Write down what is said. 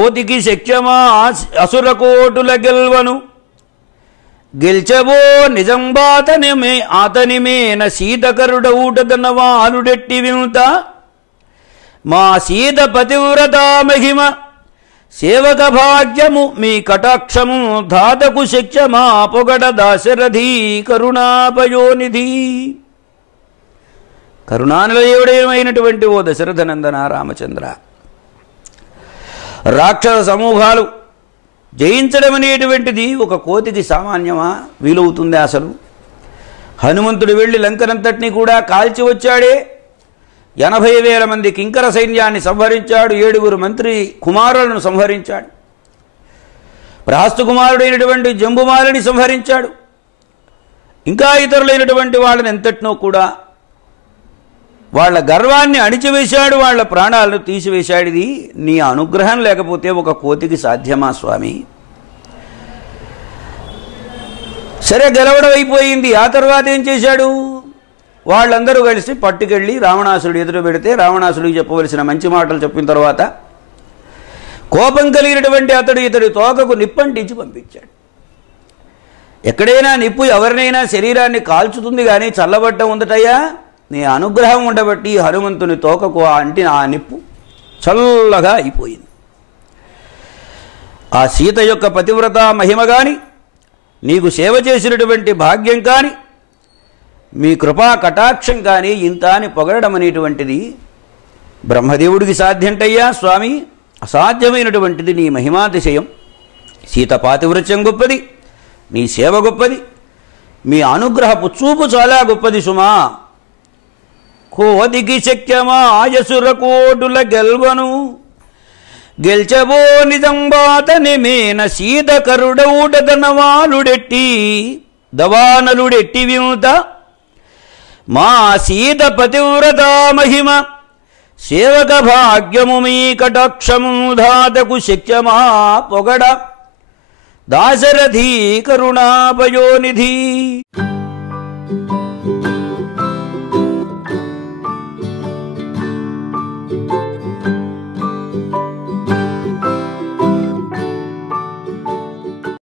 కోతికి శక్యమా? అసుర కోటుల గెల్వను. గెల్చబో నిజంబాతనిమే మే అతని మేన వినుత. మా సీత పతివ్రత మహిమ సేవక భాగ్యము మీ కటాక్షము ధాతకు శక్యమా? పొగడ దాశరథి కరుణాపయోనిధి. కరుణానిలయుడైనటువంటి ఓ దశరథనందన రామచంద్ర. రాక్షస సమూహాలు. జయించడం అనేటువంటిది ఒక కోతికి సామాన్యమా? వీలవుతుంది అసలు. హనుమంతుడు వెళ్ళి లంకనంతటినీ కూడా కాల్చి వచ్చాడే. ఎనభై వేల మంది కింకర సైన్యాన్ని సంహరించాడు. ఏడుగురు మంత్రి కుమారులను సంహరించాడు. ప్రాస్తు కుమారుడైనటువంటి జంబుమాలని సంహరించాడు. ఇంకా ఇతరులైనటువంటి వాళ్ళని ఎంతటినో కూడా వాళ్ళ గర్వాన్ని అణిచివేశాడు వాళ్ళ ప్రాణాలను తీసివేశాడు. ఇది నీ అనుగ్రహం లేకపోతే ఒక కోతికి సాధ్యమా స్వామి? సరే గెలవడం అయిపోయింది. ఆ తర్వాత ఏం చేశాడు? వాళ్ళందరూ కలిసి పట్టుకెళ్ళి రావణాసుడు ఎదురు పెడితే రావణాసుడికి చెప్పవలసిన మంచి మాటలు చెప్పిన తర్వాత కోపం కలిగినటువంటి అతడు ఇతడి తోకకు నిప్పంటించి పంపించాడు. ఎక్కడైనా నిప్పు ఎవరినైనా శరీరాన్ని కాల్చుతుంది కానీ చల్లబట్ట ఉందటయ్యా? నీ అనుగ్రహం ఉండబట్టి హనుమంతుని తోకకు ఆ అంటిన ఆ నిప్పు చల్లగా అయిపోయింది. ఆ సీత యొక్క పతివ్రత మహిమ కానీ నీకు సేవ చేసినటువంటి భాగ్యం కానీ మీ కృపా కటాక్షం కానీ ఇంత అని పొగడడం అనేటువంటిది బ్రహ్మదేవుడికి సాధ్యంటయ్యా స్వామి. అసాధ్యమైనటువంటిది నీ మహిమాతిశయం. సీత పాతివృత్యం గొప్పది నీ సేవ గొప్పది మీ అనుగ్రహపు చూపు చాలా గొప్పది సుమా. కోదికి శక్యమా ఆయసుర కోటుల గెల్వను? గెల్చబో నిజంబాతని మేన సీత కరుడౌడదనవాలుడెట్టి దవానలుడెట్టి విముత మా సీత పతివ్రత మహిమ సేవక భాగ్యము మీ కటాక్షము ధాతకు శక్యమా పొగడ? దాశరథీ కరుణాపయోనిధి